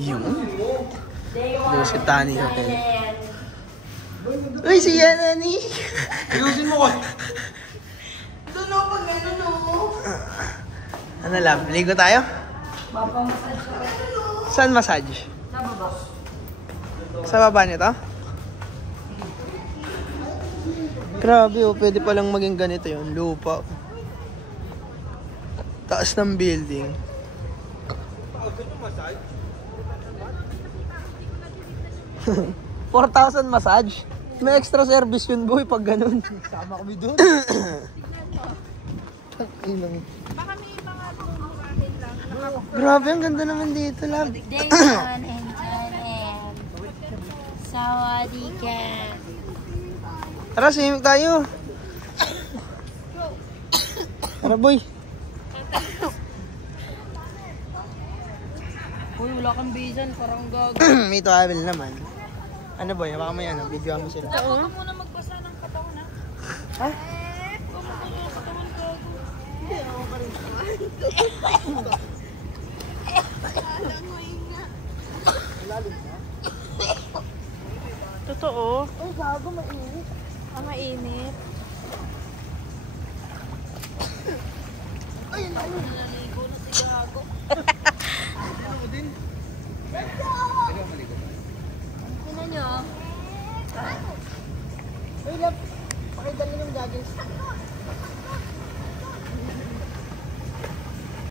Yung si Tani Hotel. Uy, si Yanani! Ayusin mo ko! Doon o, pag gano'n o. Ano lang, ligo tayo? Massage ko. Saan massage? Sa baba. Sa baba nito? Grabe oh, pwede palang maging ganito yun, lupa. Taas ng building. 4,000 massage? May extra service yun boy pag ganun. Sama kami doon. Baka may mga bubuhatin lang. Grabe, ang ganda naman dito lang. Dayan and Sawadika. Tara, swimming tayo. Tara boy. Uy, wala kang bisan, parang gago. May travel naman. Ano boy, baka may ano, videoan mo sila. Huwag ka muna magbasa ng katawan ha. Ha? Huwag mo muna ng katawan gago. Totoo? Uy, gago, mainit. Ang mainit. Ay, Naligo na si gago. Ano ko din?